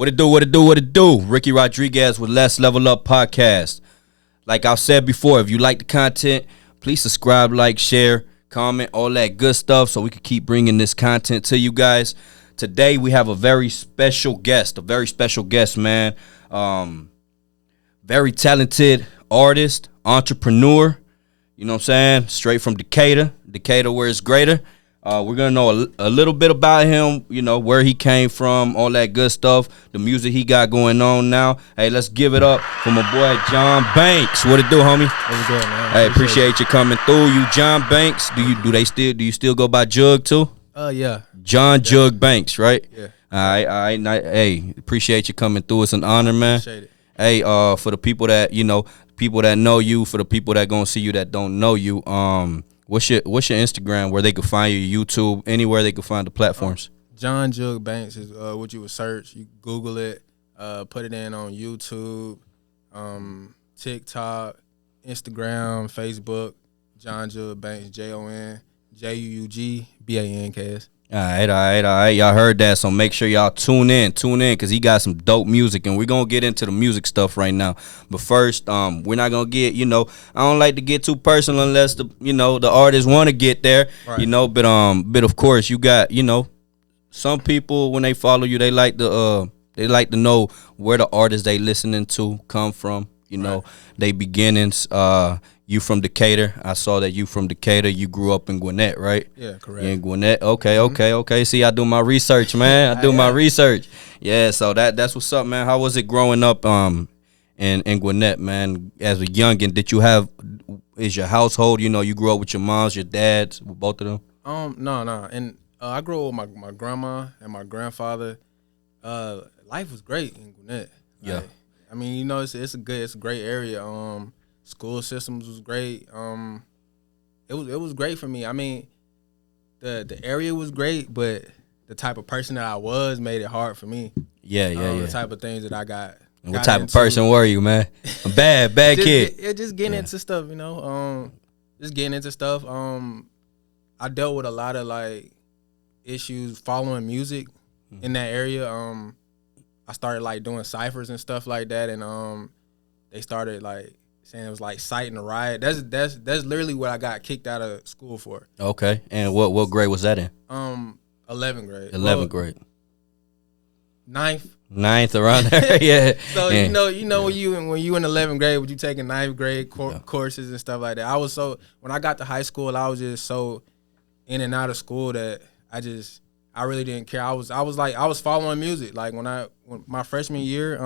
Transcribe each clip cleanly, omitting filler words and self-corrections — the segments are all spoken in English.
What it do, what it do, what it do? Ricky Rodriguez with Let's Level Up Podcast. Like I said before, if you like the content, please subscribe, like, share, comment, all that good stuff so we can keep bringing this content to you guys. Today we have a very special guest, man. Very talented artist, entrepreneur, you know what I'm saying? Straight from Decatur where it's greater. We're going to know a little bit about him, you know, where he came from, all that good stuff, the music he got going on now. Hey, let's give it up for my boy, Jon Banks. What it do, homie? What's good, man? Hey, appreciate you coming through. You Jon Banks. Do you still go by Juug too? Yeah. Jon Juug Banks, right? Yeah. All right. Hey, appreciate you coming through. It's an honor, man. Appreciate it. Hey, for the people that, you know, people that know you, for the people that going to see you that don't know you, what's your Instagram, where they could find you, YouTube, anywhere they could find the platforms? Jon Juug Banks is what you would search. You Google it, put it in on YouTube, TikTok, Instagram, Facebook. Jon Juug Banks, JonJuugBanks. All right. Y'all heard that, so make sure y'all tune in, because he got some dope music, and we're going to get into the music stuff right now. But first, we're not going to get, you know, I don't like to get too personal unless, the artists want to get there, right. You know, but of course, you got, you know, some people, when they follow you, they like to know where the artists they listening to come from, you know, right. They beginnings. You from Decatur. I saw that you from Decatur. You grew up in Gwinnett, right? Yeah, correct. You in Gwinnett? Okay. See, I do my research, man. I do my research. Yeah, so that's what's up, man. How was it growing up in Gwinnett, man? As a youngin', is your household, you know, you grew up with your moms, your dads, with both of them? No. And I grew up with my grandma and my grandfather. Life was great in Gwinnett. Yeah. Like, I mean, you know, it's a great area. School systems was great. It was great for me. I mean, the area was great, but the type of person that I was made it hard for me. Yeah. The type of things that I got. What type of person were you, man? A bad kid. Just getting into stuff, you know. Just getting into stuff. I dealt with a lot of like issues following music in that area. I started like doing ciphers and stuff like that, and they started like saying it was like citing a riot. That's literally what I got kicked out of school for. Okay, and what grade was that in? 11th grade. 11th grade. Ninth around there, yeah. So yeah. you know when you in 11th grade, when you taking 9th grade courses and stuff like that. When I got to high school, I was just so in and out of school that I really didn't care. I was following music. Like when my freshman year,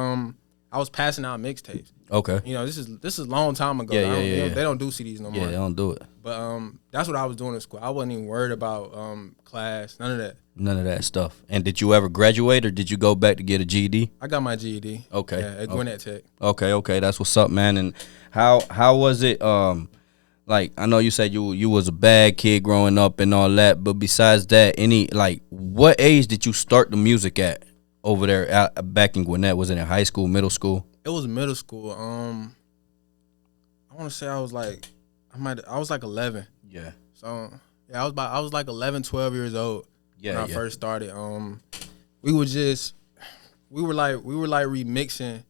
I was passing out mixtapes. Okay. You know, this is a long time ago. Yeah. They don't do CDs no more. Yeah, they don't do it. But that's what I was doing in school. I wasn't even worried about class, none of that. None of that stuff. And did you ever graduate, or did you go back to get a GED? I got my GED. Okay. Yeah, at Gwinnett Tech. Okay. That's what's up, man. And how was it? Like, I know you said you was a bad kid growing up and all that, but besides that, what age did you start the music at over there back in Gwinnett? Was it in high school, middle school? It was middle school. I want to say I was like 11. Yeah. So yeah, I was like 11, 12 years old when I first started. We were like remixing.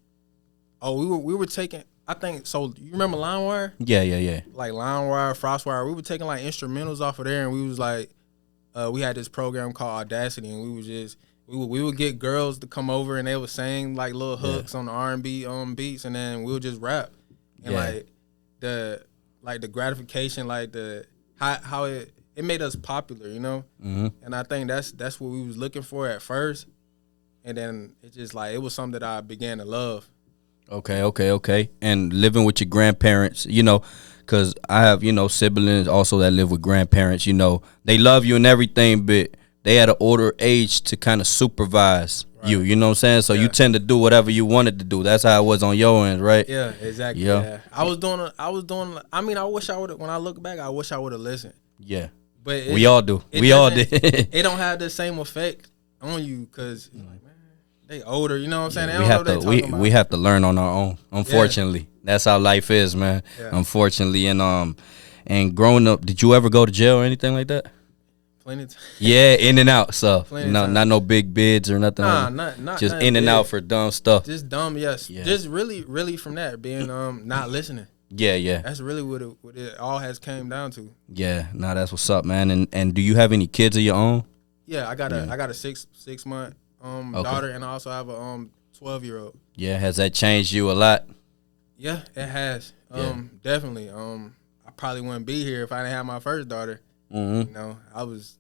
Oh, we were taking. I think so. You remember LimeWire? Yeah. Like LimeWire, FrostWire. We were taking like instrumentals off of there, and we was like, we had this program called Audacity, and we would get girls to come over, and they would sing like little hooks on the R&B beats, and then we would just rap. And like the gratification, like the how it made us popular, you know. Mm-hmm. And I think that's what we was looking for at first, and then it just like it was something that I began to love. Okay. And living with your grandparents, you know, because I have, you know, siblings also that live with grandparents, you know, they love you and everything, but they at an older age to kind of supervise you know what I'm saying? So you tend to do whatever you wanted to do. That's how it was on your end, right? Yeah, exactly. Yeah. I was doing, I mean, I wish I would have, when I look back, I wish I would have listened. Yeah. But we all do. We all did. It don't have the same effect on you because they older, you know what I'm saying? Yeah, we have to learn on our own. Unfortunately, that's how life is, man. Yeah. Unfortunately, and growing up, did you ever go to jail or anything like that? Plenty of time. Yeah, in and out. So Plenty of no, time. not no big bids or nothing. Nah, like that. not Just nothing in and big. out for dumb stuff. Just dumb, yes. Yeah. Just really from that being not listening. Yeah. That's really what it all has came down to. Yeah, nah, that's what's up, man. And do you have any kids of your own? Yeah, I got a 6 month daughter, and I also have a 12-year-old. Yeah, has that changed you a lot? Yeah, it has. Definitely. I probably wouldn't be here if I didn't have my first daughter. Mm-hmm. You know, I was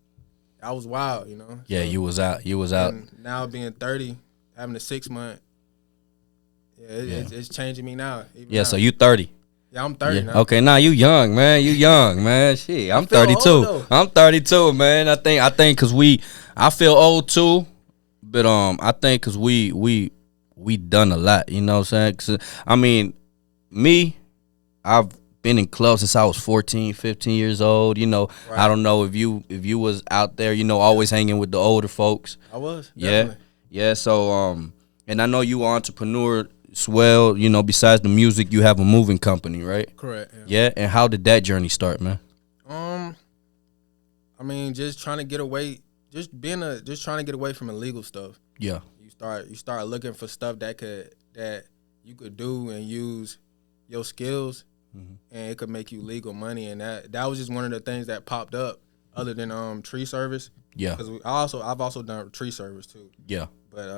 wild. You know. Yeah, So, you was out. You was out. and now being 30, having a 6 month. Yeah, it's changing me now. Yeah, now. so you 30. Yeah, I'm 30 Yeah. now. Okay, nah, you young, man. You young, man. Shit, I'm feel 32. old, though. I'm 32, man. I think cause I feel old too, but I think cause we done a lot. You know what I'm saying? 'Cause, I mean, me, I've been in clubs since I was 14, 15 years old. You know, Right. I don't know if you was out there. You know, always hanging with the older folks. I was. Yeah, Definitely. yeah. So and I know you are entrepreneur as well. You know, besides the music, you have a moving company, right? Correct. Yeah, and how did that journey start, man? I mean, just trying to get away, just trying to get away from illegal stuff. Yeah, You start looking for stuff that you could do and use your skills, and it could make you legal money. And that was just one of the things that popped up, other than tree service. yeah, Because I've also done tree service too. yeah, But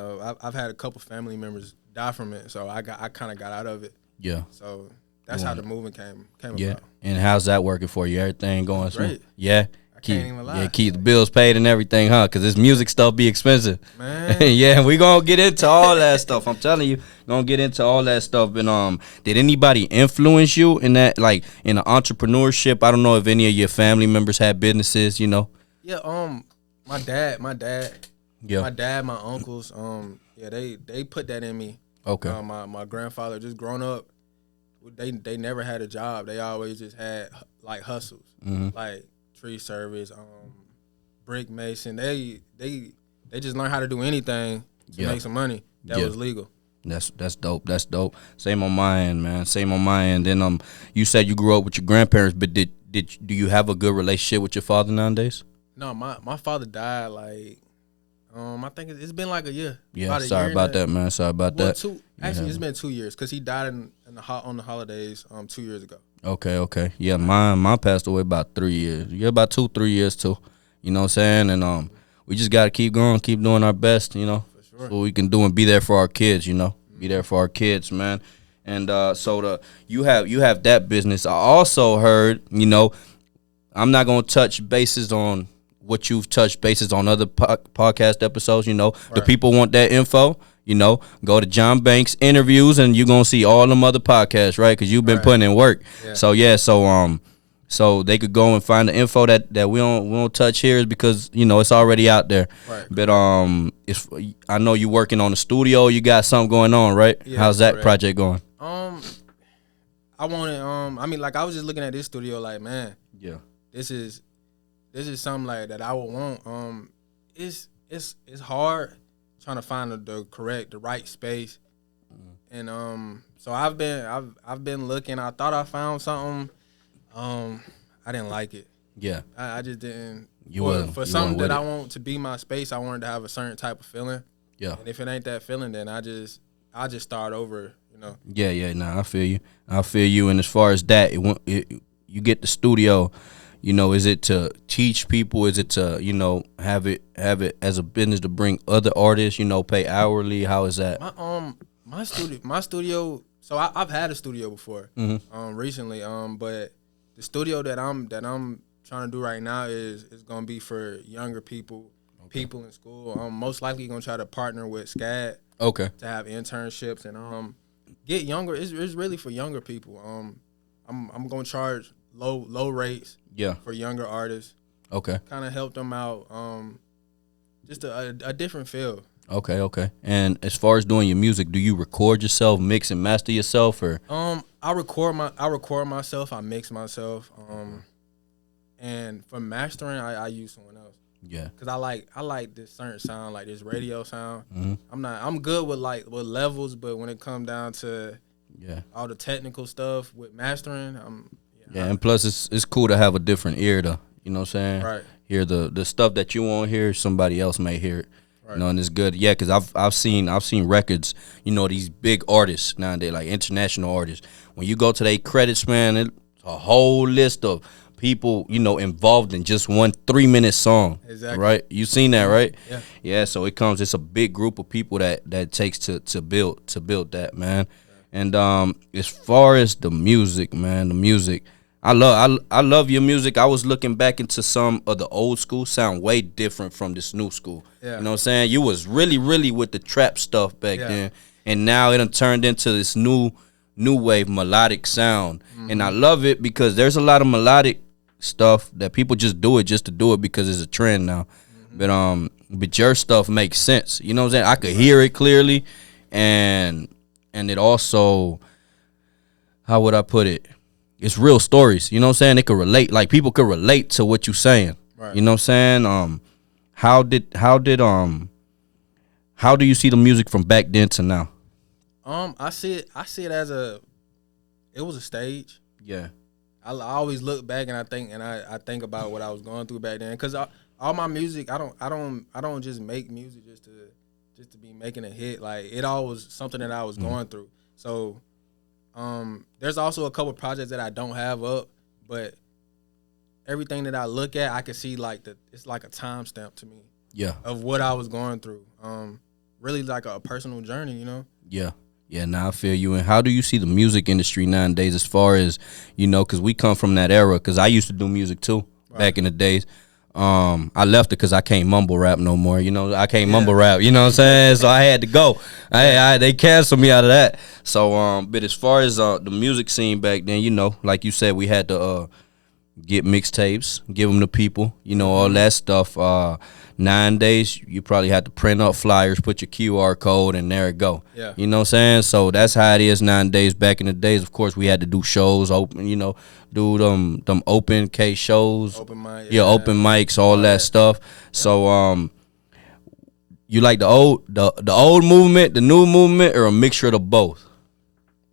I've had a couple family members die from it, so I kind of got out of it. yeah, So that's how the movement came yeah. about. And how's that working for you? Everything going smooth? Great. Yeah. I can't even lie. Yeah, keep the bills paid and everything, huh? Because this music stuff be expensive. Man. Yeah, we gonna get into all that stuff. I'm telling you, gonna get into all that stuff. And did anybody influence you in that, like in the entrepreneurship? I don't know if any of your family members had businesses. You know. Yeah. My dad. Yeah. My dad, my uncles. Yeah, they put that in me. Okay. My grandfather, just growing up, they never had a job. They always just had like hustles, like tree service, brick mason. They just learned how to do anything to make some money that was legal. That's dope. That's dope. Same on my end, man. Same on my end. Then you said you grew up with your grandparents, but do you have a good relationship with your father nowadays? No, my father died like I think it's been like a year. Yeah, sorry about that, man. Sorry about that. It's been 2 years because he died on the holidays 2 years ago. Okay. Yeah, mine passed away about 3 years. Yeah, about 2-3 years too. You know what I'm saying? And we just gotta keep going, keep doing our best. You know, For sure. what we can do and be there for our kids. You know, be there for our kids, man. And so you have that business. I also heard, you know, I'm not gonna touch bases on what you've touched bases on other podcast episodes. You know, the people want that info. You know, go to Jon Banks interviews and you're gonna see all them other podcasts, right? Because you've been putting in work. Yeah. So they could go and find the info that we don't touch here is because, you know, it's already out there. Right. But I know you're working on the studio. You got something going on, right? Yeah, How's that correct. project going? I wanted I mean, like I was just looking at this studio like, man, Yeah. this is something like that I would want. It's hard trying to find the right space, and so I've been looking. I thought I found something. I didn't like it. Yeah. I just didn't. you For something wasn't that I with want to be my space, I wanted to have a certain type of feeling. Yeah. And if it ain't that feeling, then I just start over. You know. Yeah. Nah, I feel you. And as far as that, you get the studio. You know, is it to teach people? Is it to, you know, have it as a business to bring other artists? You know, pay hourly. How is that? My studio. So I've had a studio before. Recently. But the studio that I'm trying to do right now is gonna be for younger people, people in school. I'm most likely gonna try to partner with SCAD. Okay. To have internships and get younger. It's really for younger people. I'm gonna charge low rates. Yeah. For younger artists. Okay. Kind of help them out. Just a different feel. Okay. And as far as doing your music, do you record yourself, mix and master yourself, or? I record myself. I mix myself. And for mastering, I use someone else. Yeah. Cause I like this certain sound, like this radio sound. I'm good with levels, but when it comes down to all the technical stuff with mastering, and plus it's cool to have a different ear to, you know what I'm saying? Right. hear the stuff that you won't hear, somebody else may hear it. Right. You know, and it's good. Yeah, because I've seen records. You know, these big artists nowadays, like international artists. When you go to their credits, man, it's a whole list of people, you know, involved in just one 3-minute song. Exactly. Right? You seen that, right? Yeah. Yeah. So it's a big group of people that takes to build that, man. Yeah. And as far as the music, man, I love your music. I was looking back into some of the old school, sound way different from this new school. Yeah. You know what I'm saying? You was really with the trap stuff back then, and now it done turned into this new wave melodic sound. Mm-hmm. And I love it because there's a lot of melodic stuff that people just do it just to do it because it's a trend now. Mm-hmm. But your stuff makes sense. You know what I'm saying? I could hear it clearly, and it also, how would I put it? It's real stories, you know what I'm saying? It could relate, like people could relate to what you're saying. Right. You know what I'm saying? How do you see the music from back then to now? I see it as it was a stage. Yeah. I always look back and I think about what I was going through back then, because all my music, I don't just make music just to be making a hit. Like, it all was something that I was going through. So there's also a couple projects that I don't have up, but everything that I look at, I can see it's like a timestamp to me. Yeah. Of what I was going through. Really like a personal journey, you know? Yeah. Yeah, now I feel you. And how do you see the music industry nowadays as far as, you know, because we come from that era, because I used to do music too back in the days. I left it because I can't mumble rap no more. You know, I can't mumble rap. You know what I'm saying? So I had to go. They canceled me out of that. So, but as far as the music scene back then, you know, like you said, we had to get mixtapes, give them to people. You know, all that stuff. Nowadays, you probably have to print up flyers, put your QR code, and there it go. Yeah. You know what I'm saying? So that's how it is nowadays. Back in the days, of course, we had to do shows, open, you know, do them open case shows. Open mic. Yeah, open mics, all that stuff. Yeah. So you like the old movement, the new movement, or a mixture of the both?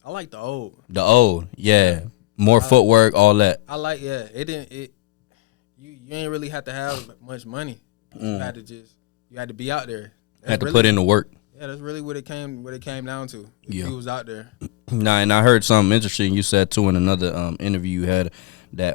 I like the old. The old, yeah. More footwork, all that. I like, yeah. You ain't really have to have much money. You had to be out there. Had to put in the work. Yeah, that's really what it came down to. If you was out there. Nah, and I heard something interesting you said too in another interview you had, that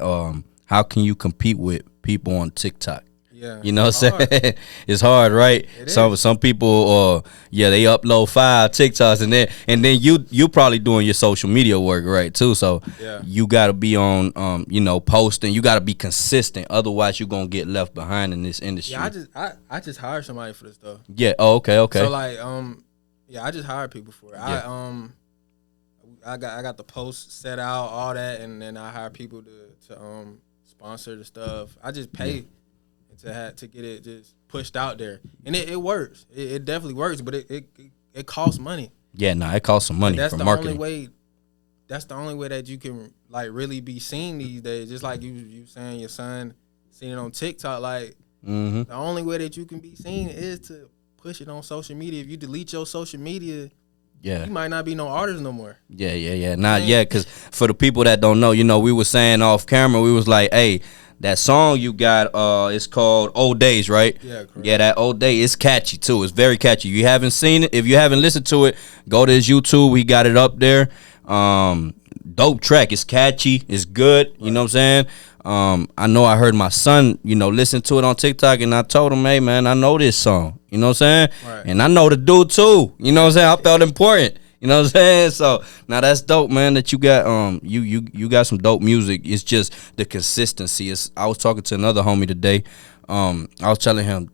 how can you compete with people on TikTok? Yeah, you know what I'm saying? It's hard, right? Some people they upload 5 TikToks and then you probably doing your social media work, right, too. So you gotta be on you know, posting, you gotta be consistent, otherwise you're gonna get left behind in this industry. Yeah, I just hired somebody for this stuff. Yeah, okay. So like I just hired people for it. Yeah. I got the post set out, all that, and then I hire people to sponsor the stuff. I just pay to get it just pushed out there, and it works. It definitely works, but it costs money. Yeah, it costs some money for marketing. That's the only way that you can like really be seen these days. Just like you saying your son seen it on TikTok. Like the only way that you can be seen is to push it on social media. If you delete your social media, you might not be no artist no more. Yeah. Because for the people that don't know, you know, we were saying off camera, we was like, hey, that song you got, it's called Old Days, right? Yeah, correct. Yeah, that Old Day, it's catchy too. It's very catchy. You haven't seen it, if you haven't listened to it, go to his YouTube. We got it up there. Dope track. It's catchy. It's good. You know what I'm saying? I know I heard my son, you know, listen to it on TikTok, and I told him, hey, man, I know this song. You know what I'm saying? Right. And I know the dude too. You know what I'm saying? I felt important. You know what I'm saying? So now that's dope, man, that you got you got some dope music. It's just the consistency. I was talking to another homie today. I was telling him,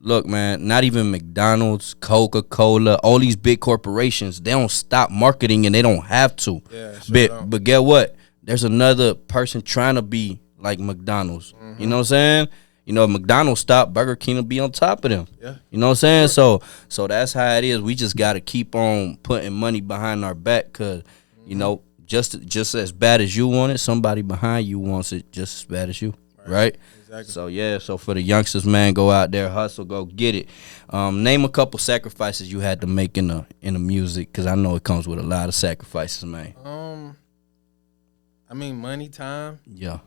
look, man, not even McDonald's, Coca-Cola, all these big corporations, they don't stop marketing, and they don't have to. Yeah, sure but get what? There's another person trying to be like McDonald's. Mm-hmm. You know what I'm saying? You know, if McDonald's stop, Burger King will be on top of them. Yeah. You know what I'm saying? Sure. So that's how it is. We just got to keep on putting money behind our back, because, you know, just as bad as you want it, somebody behind you wants it just as bad as you, right? Exactly. So for the youngsters, man, go out there, hustle, go get it. Name a couple sacrifices you had to make in the music, because I know it comes with a lot of sacrifices, man. I mean, money, time. Yeah.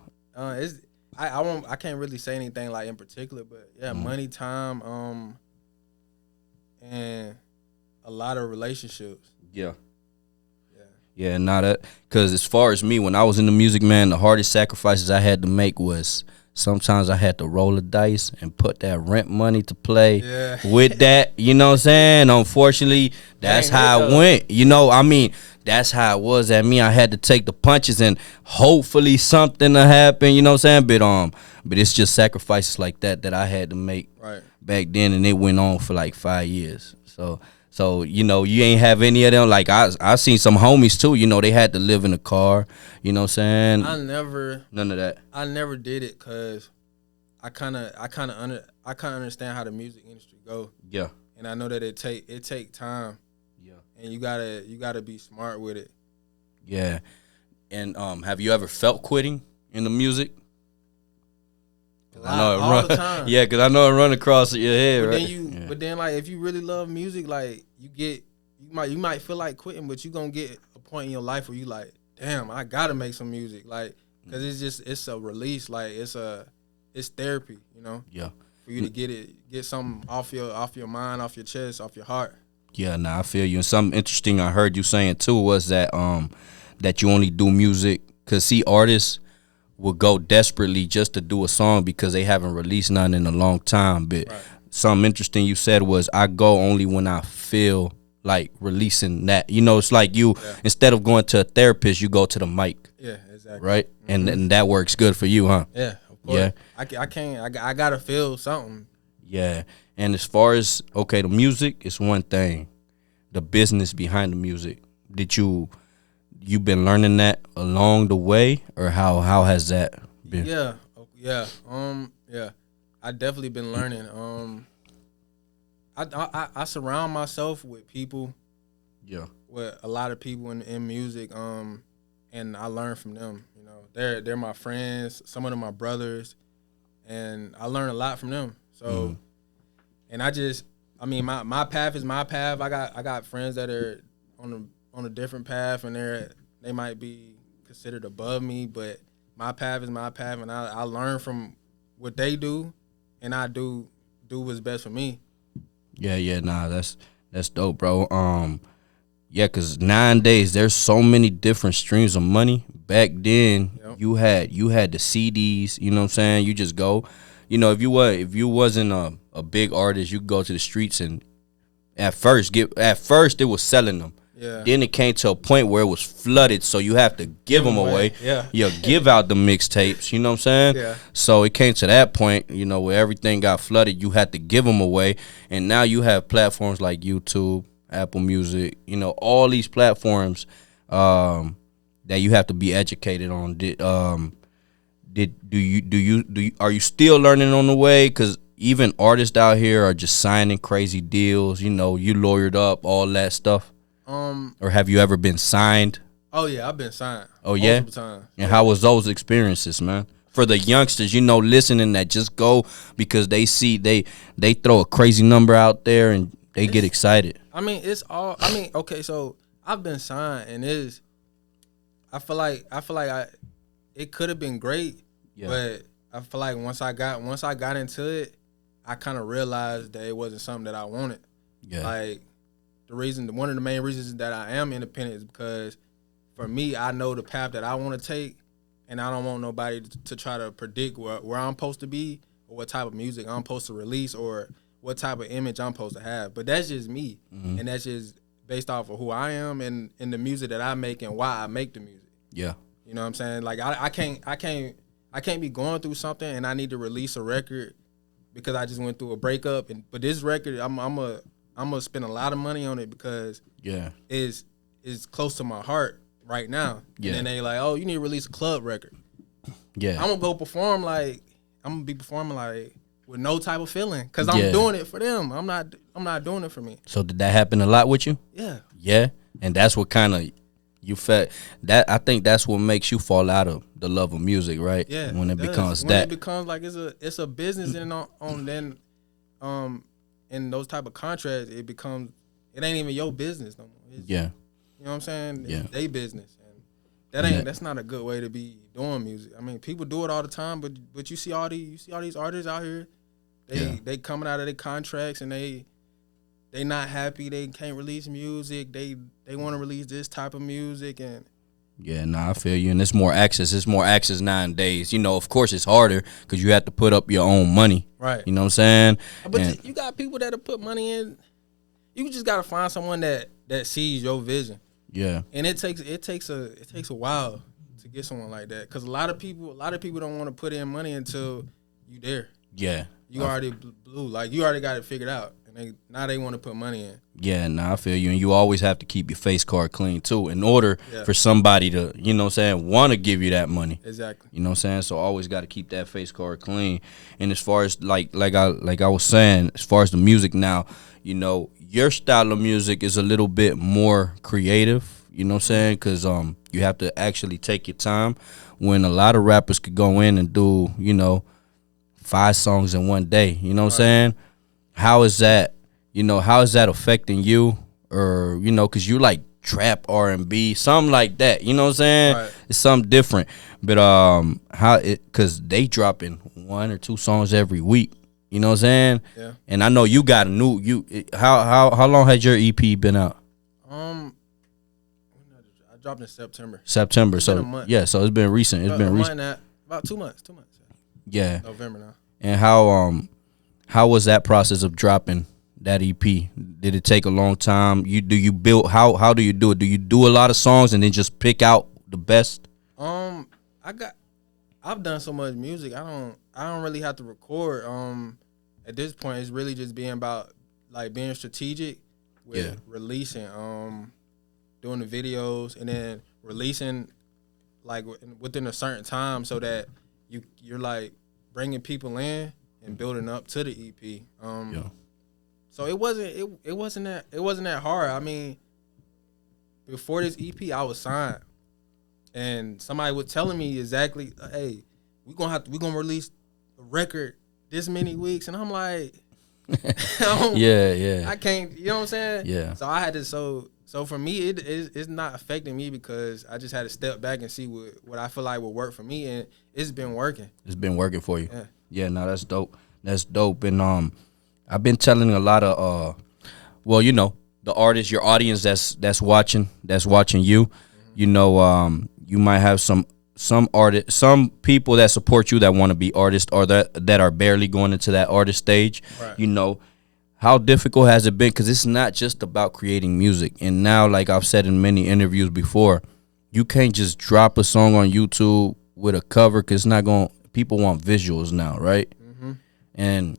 I can't really say anything like in particular, but yeah, money, time, and a lot of relationships. Yeah. Yeah. Yeah, not that. Because as far as me, when I was in the music, man, the hardest sacrifices I had to make was sometimes I had to roll the dice and put that rent money to play Yeah. with that. You know what I'm saying? Unfortunately, that's Ain't it how it though? went. You know, I mean, that's how it was at me. I had to take the punches and hopefully something to happen. You know what I'm saying? But it's just sacrifices like that I had to make Right. back then, and it went on for like 5 years. So you know, you ain't have any of them. Like I seen some homies too. You know, they had to live in a car. You know what I'm saying? None of that. I never did it because I kind of understand how the music industry go, Yeah. and I know that it take time, Yeah. and you gotta be smart with it. Yeah. And have you ever felt quitting in the music? All the time. Yeah, because I know it run across your head. But Right? then like if you really love music, like you might feel like quitting, but you gonna get a point in your life where you like, damn, I gotta make some music, like, cause it's a release, like it's therapy, you know. Yeah. For you to get something off your mind, off your chest, off your heart. Yeah, nah, I feel you. And something interesting I heard you saying too was that that you only do music because see artists will go desperately just to do a song because they haven't released none in a long time. But Right. something interesting you said was I go only when I feel like releasing that. You know, it's like you instead of going to a therapist, you go to the mic. Yeah, exactly. Right? And that works good for you, huh? Yeah, of course. Yeah. I gotta feel something. Yeah. And as far as okay, the music is one thing. The business behind the music. Did you been learning that along the way, or how has that been? Yeah, yeah. I definitely been learning. I surround myself with people, Yeah. with a lot of people in music. And I learn from them. You know, they're my friends. Some of them my brothers, and I learn a lot from them. So, and I mean, my path is my path. I got friends that are on a different path, and they might be considered above me, but my path is my path, and I learn from what they do, and I do what's best for me. Yeah, nah, that's dope, bro. Yeah, cause nowadays there's so many different streams of money. Back then, Yep. you had the CDs. You know what I'm saying? You just go. You know, if you wasn't a big artist, you could go to the streets and at first it was selling them. Yeah. Then it came to a point where it was flooded, so you have to give them away. Yeah. You give out the mixtapes. You know what I'm saying? Yeah. So it came to that point, you know, where everything got flooded. You had to give them away, and now you have platforms like YouTube, Apple Music. You know, all these platforms that you have to be educated on. Are you still learning on the way? Because even artists out here are just signing crazy deals. You know, you lawyered up all that stuff. Or have you ever been signed? Oh yeah, I've been signed. Oh yeah. Multiple times. And how was those experiences, man? For the youngsters, you know, listening that just go because they see they throw a crazy number out there and they get excited. I mean, okay, so I've been signed, and I feel like it could have been great, but I feel like once I got into it, I kind of realized that it wasn't something that I wanted. Yeah. Like one of the main reasons that I am independent is because for me, I know the path that I want to take, and I don't want nobody to try to predict where I'm supposed to be or what type of music I'm supposed to release or what type of image I'm supposed to have. But that's just me, and that's just based off of who I am and the music that I make and why I make the music. Yeah. You know what I'm saying? Like I can't be going through something and I need to release a record because I just went through a breakup. But this record, I'm gonna spend a lot of money on it because it's close to my heart right now. Yeah. And then they like, oh, you need to release a club record. Yeah. I'm gonna go perform like I'm gonna be performing like with no type of feeling because I'm doing it for them. I'm not doing it for me. So did that happen a lot with you? Yeah. Yeah. And that's what kind of you felt that. I think that's what makes you fall out of the love of music, right? Yeah. When it becomes when it becomes like it's a business and on then in those type of contracts it ain't even your business no more. You know what I'm saying? Yeah. It's their business. That's not a good way to be doing music. I mean, people do it all the time, but you see all these artists out here, they coming out of their contracts and they not happy. They can't release music. They want to release this type of music and. Yeah, I feel you. And it's more access. It's more access nowadays. You know, of course, it's harder because you have to put up your own money. Right. You know what I'm saying? But you got people that'll put money in. You just gotta find someone that sees your vision. Yeah. And it takes a while to get someone like that because a lot of people don't want to put in money until you there. Yeah. You already blew. Like you already got it figured out. Now they want to put money in. Yeah, I feel you. And you always have to keep your face card clean, too, in order for somebody to, you know what I'm saying, want to give you that money. Exactly. You know what I'm saying? So always got to keep that face card clean. And as far as, like I was saying, as far as the music now, you know, your style of music is a little bit more creative, you know what I'm saying? Because you have to actually take your time when a lot of rappers could go in and do, you know, 5 songs in one day. You know what I'm saying? How is that, you know, how is that affecting you? Or, you know, because you like trap, R&B, something like that. You know what I'm saying? Right. It's something different. But because they dropping 1 or 2 songs every week. You know what I'm saying? Yeah. And I know you got a new, how long has your EP been out? I dropped in September. September. So, yeah, so it's been recent. It's been recent. About 2 months. Yeah. November now. And how was that process of dropping that EP? Did it take a long time? How do you do it? Do you do a lot of songs and then just pick out the best? I've done so much music. I don't really have to record. At this point, it's really just being about like being strategic with releasing, doing the videos, and then releasing like within a certain time so that you're like bringing people in and building up to the EP. So it wasn't that hard. I mean, before this EP, I was signed, and somebody was telling me exactly, hey, we're gonna release a record this many weeks, and I'm like, I can't, you know what I'm saying? Yeah. So I had to so for me it's not affecting me because I just had to step back and see what I feel like will work for me, and it's been working. It's been working for you. Yeah, no, that's dope. That's dope. And I've been telling a lot of well, you know, the artists, your audience that's watching you, you know, you might have some people that support you that want to be artists or that are barely going into that artist stage. Right. You know, how difficult has it been? Because it's not just about creating music. And now, like I've said in many interviews before, you can't just drop a song on YouTube with a cover because people want visuals now, right? Mm-hmm. And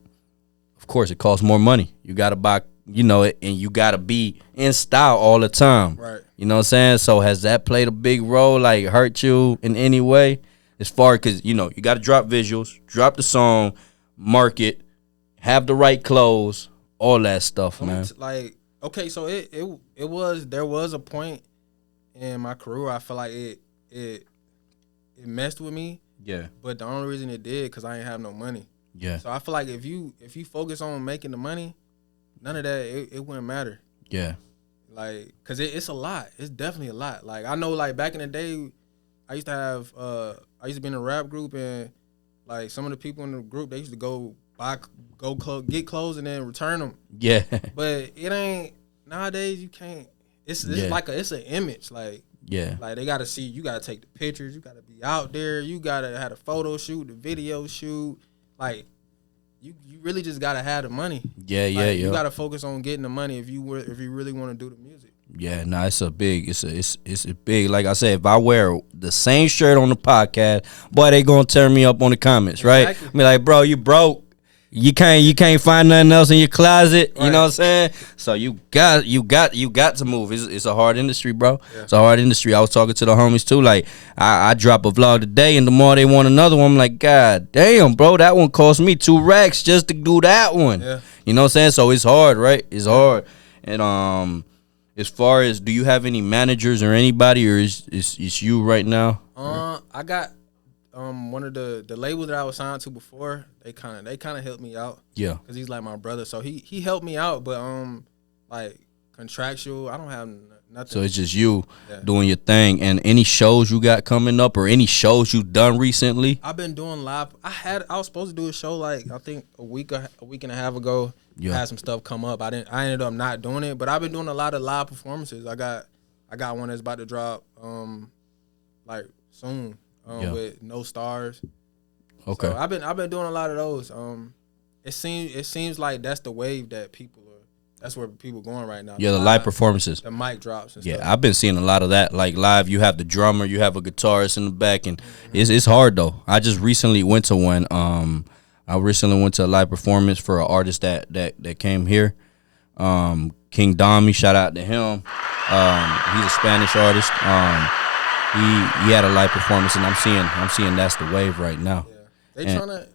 of course, it costs more money. You got to buy, you know, and you got to be in style all the time. Right. You know what I'm saying? So has that played a big role, like hurt you in any way? As far as, because, you know, you got to drop visuals, drop the song, market, have the right clothes, all that stuff, man. Like, okay, so there was a point in my career I feel like it messed with me. Yeah. But the only reason it did because I ain't have no money. Yeah. So I feel like if you focus on making the money, none of that it wouldn't matter. Yeah. Like, cause it's a lot. It's definitely a lot. Like I know, like back in the day, I used to be in a rap group, and like some of the people in the group, they used to go get clothes and then return them. Yeah. But it ain't nowadays. You can't. It's like it's an image. Like like they gotta see. You gotta take the pictures. You gotta be out there. You gotta have a photo shoot, the video shoot. Like you really just gotta have the money. Yeah. You gotta focus on getting the money if you really want to do the music. Yeah, no, it's a big. Like I said, if I wear the same shirt on the podcast, boy, they gonna turn me up on the comments, right? Exactly. I mean, like, bro, you broke. You can't find nothing else in your closet. Right. You know what I'm saying? So you got to move. It's a hard industry, bro. Yeah. It's a hard industry. I was talking to the homies too. Like I drop a vlog today, and the more they want another one, I'm like, God damn, bro, that one cost me $2 just to do that one. Yeah. You know what I'm saying? So it's hard, right? It's hard. And as far as, do you have any managers or anybody, or is you right now? I got one of the labels that I was signed to before. They kind of helped me out. Yeah, because he's like my brother, so he helped me out. But like contractual, I don't have Nothing. So it's just you doing your thing. And any shows you got coming up, or any shows you done recently? I've been doing live. I was supposed to do a show like I think a week and a half ago. Yeah. I had some stuff come up. I ended up not doing it, but I've been doing a lot of live performances. I got one that's about to drop like soon with No Stars. Okay. So I've been doing a lot of those. It seems like that's the wave that that's where people going right now. Yeah, the live performances. The mic drops and stuff. stuff. I've been seeing a lot of that. Like live, you have the drummer, you have a guitarist in the back, and it's hard though. I just recently went to one. I recently went to a live performance for an artist that came here. King Dami, shout out to him. He's a Spanish artist. He had a live performance, and I'm seeing that's the wave right now. Yeah. They trying to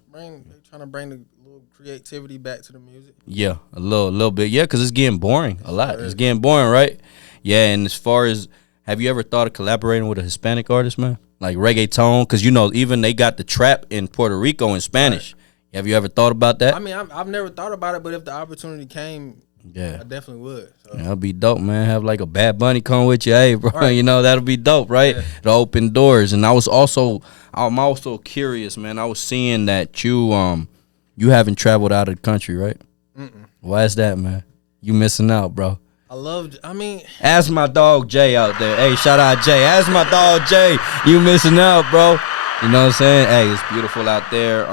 bring the little creativity back to the music. Yeah, a little bit. Yeah, because it's getting boring a lot. It's getting boring, right? Yeah, and as far as, have you ever thought of collaborating with a Hispanic artist, man? Like reggaeton? Because, even they got the trap in Puerto Rico in Spanish. Right. Have you ever thought about that? I mean, I've never thought about it, but if the opportunity came, I definitely would. So. That'd be dope, man. Have like a Bad Bunny come with you. Hey, bro, right. That'll be dope, right? Yeah. To open doors. And I'm also curious, man. I was seeing that you haven't traveled out of the country, right? Mm-mm. Why is that, man? You missing out, bro. Ask my dog Jay out there. Hey, shout out Jay. Ask my dog Jay. You missing out, bro. You know what I'm saying? Hey, it's beautiful out there.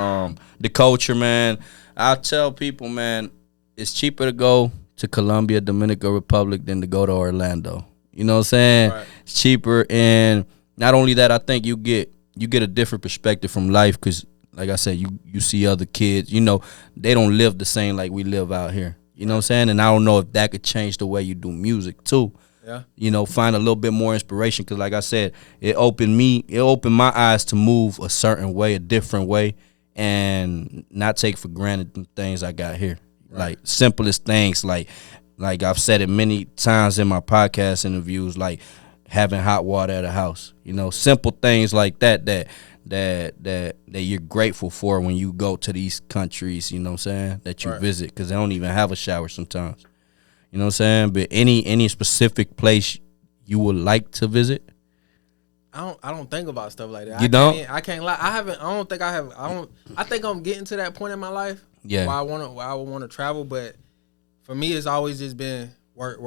The culture, man. I tell people, man, it's cheaper to go to Colombia, Dominican Republic than to go to Orlando. You know what I'm saying? Right. It's cheaper, and not only that, I think you get a different perspective from life because, like I said, you see other kids. They don't live the same like we live out here. You know what I'm saying? And I don't know if that could change the way you do music too. Yeah. Find a little bit more inspiration because, like I said, it opened my eyes to move a certain way, a different way, and not take for granted the things I got here. Right. Like simplest things, like I've said it many times in my podcast interviews, like having hot water at a house. Simple things like that you're grateful for when you go to these countries, you know what I'm saying, that you visit, because they don't even have a shower sometimes. You know what I'm saying? But any specific place you would like to visit? I don't think about stuff like that. You don't? I can't lie. I don't think I have. I think I'm getting to that point in my life. Yeah. Where I would want to travel, but for me, it's always just been work.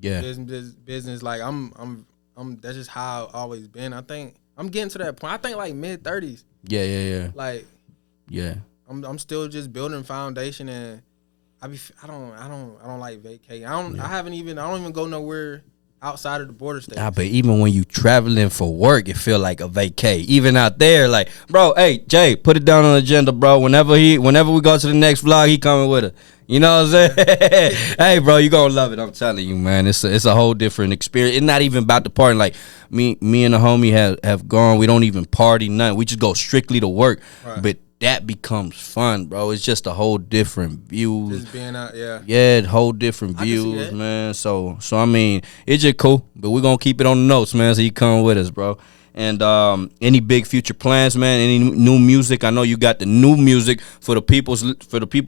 Yeah. Business. Like I'm. That's just how I've always been. I think I'm getting to that point. I think like mid-30s. Yeah. Like. Yeah. I'm still just building foundation, and I don't like vacating. I don't even go nowhere outside of the border states. But even when you traveling for work, it feel like a vacay. Even out there, like, bro, hey, Jay, put it down on the agenda, bro. Whenever we go to the next vlog, he coming with us. You know what I'm saying? Hey, bro, you gonna love it. I'm telling you, man. It's a whole different experience. It's not even about the party. Like me and the homie have gone. We don't even party, nothing. We just go strictly to work. Right. But that becomes fun, bro. It's just a whole different view. Just being out, yeah. Yeah, whole different views, man. So I mean, it's just cool. But we're gonna keep it on the notes, man. So you come with us, bro. And any big future plans, man? Any new music? I know you got the new music for the people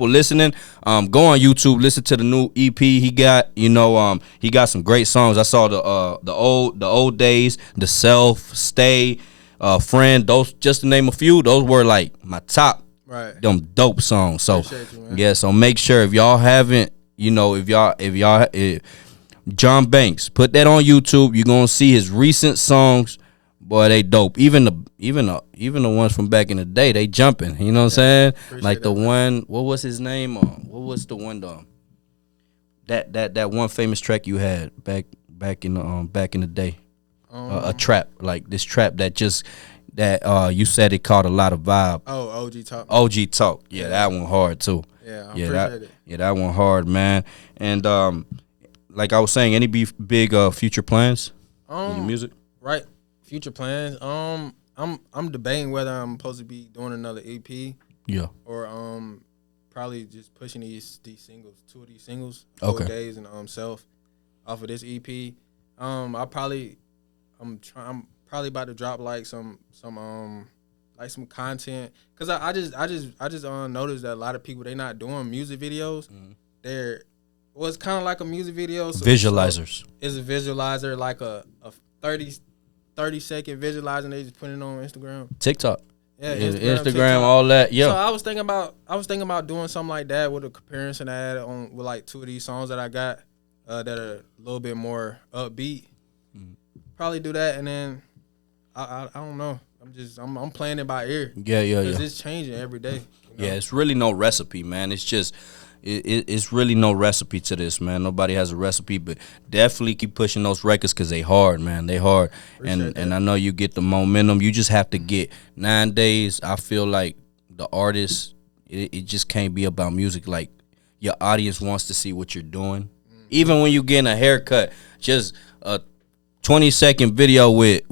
listening. Go on YouTube, listen to the new EP he got. He got some great songs. I saw the old days, the Self, Stay, Friend. Those, just to name a few. Those were like my top, them dope songs. So you, so make sure if y'all haven't, if Jon Banks, put that on YouTube. You're gonna see his recent songs. Boy, they dope. Even the ones from back in the day, they jumping. You know what I'm saying? Like the one, what was his name? What was the one? That one famous track you had back in the day. A trap, like this trap that you said it caught a lot of vibe. Oh, OG Talk. OG Talk. Yeah, that one hard too. Yeah, I appreciate it. Yeah, that one hard, man. And like I was saying, any big future plans in your music? Right. Future plans. I'm debating whether I'm supposed to be doing another EP. Yeah. Or probably just pushing these singles, 2 of these singles, okay. 4 days and Self off of this EP. I'm probably about to drop like some content, cause I just noticed that a lot of people, they not doing music videos. Mm-hmm. Well, it's kind of like a music video. So, Visualizers. So it's a visualizer, like a 30-second visualizer, and they just put it on Instagram. TikTok. Yeah, Instagram, TikTok. all that. Yeah. So I was thinking about doing something like that with a comparison ad with like 2 of these songs that I got that are a little bit more upbeat. Probably do that, and then I don't know. I'm playing it by ear. Yeah. Because it's changing every day. You know? Yeah, it's really no recipe, man. It's just it's really no recipe to this, man. Nobody has a recipe, but definitely keep pushing those records because they hard, man. They hard. And I know you get the momentum. You just have to get 9 days. I feel like the artist, it just can't be about music. Like, your audience wants to see what you're doing. Even when you getting a haircut, just a 20-second video with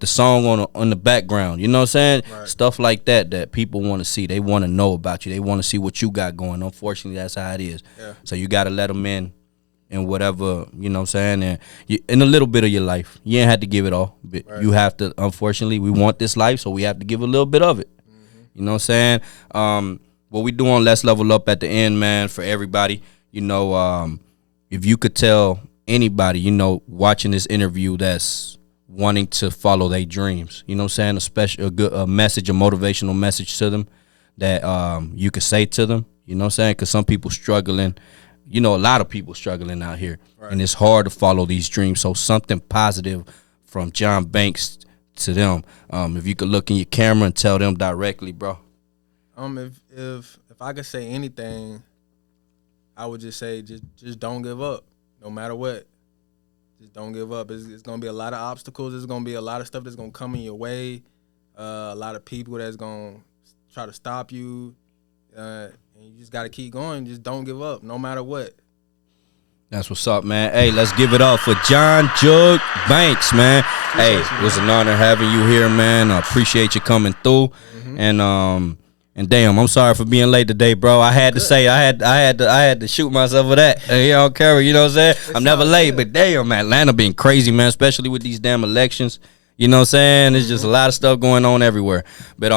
the song on the background, you know what I'm saying? Right. Stuff like that people want to see. They want to know about you. They want to see what you got going. Unfortunately, that's how it is. Yeah. So you got to let them in whatever, you know what I'm saying? And in a little bit of your life. You ain't had to give it all. But right. You have to, unfortunately, we want this life, so we have to give a little bit of it. You know what I'm saying? What we do on Let's Level Up at the end, man, for everybody, you know, if you could tell anybody, you know, watching this interview that's wanting to follow their dreams, you know what I'm saying, a message, a motivational message to them that you could say to them, you know what I'm saying, because some people struggling, you know, a lot of people struggling out here, right. And it's hard to follow these dreams. So something positive from Jon Banks to them. If you could look in your camera and tell them directly, bro. If I could say anything, I would just say just don't give up, no matter what. Just don't give up. It's gonna be a lot of obstacles. There's gonna be a lot of stuff that's gonna come in your way. A lot of people that's gonna try to stop you. And you just gotta keep going. Just don't give up, no matter what. That's what's up, man. Hey, let's give it up for Jon Juug Banks, man. Hey, it was an honor having you here, man. I appreciate you coming through. And damn, I'm sorry for being late today, bro. I had to say, I had to shoot myself with that. Here on camera, you know what I'm saying? I'm never late, but damn, man, Atlanta being crazy, man, especially with these damn elections. You know what I'm saying? There's just a lot of stuff going on everywhere. But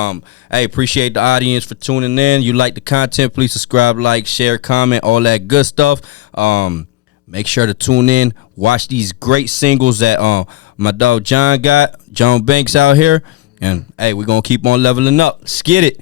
hey, appreciate the audience for tuning in. You like the content, please subscribe, like, share, comment, all that good stuff. Make sure to tune in, watch these great singles that my dog Jon Banks out here. And hey, we're gonna keep on leveling up. Let's get it.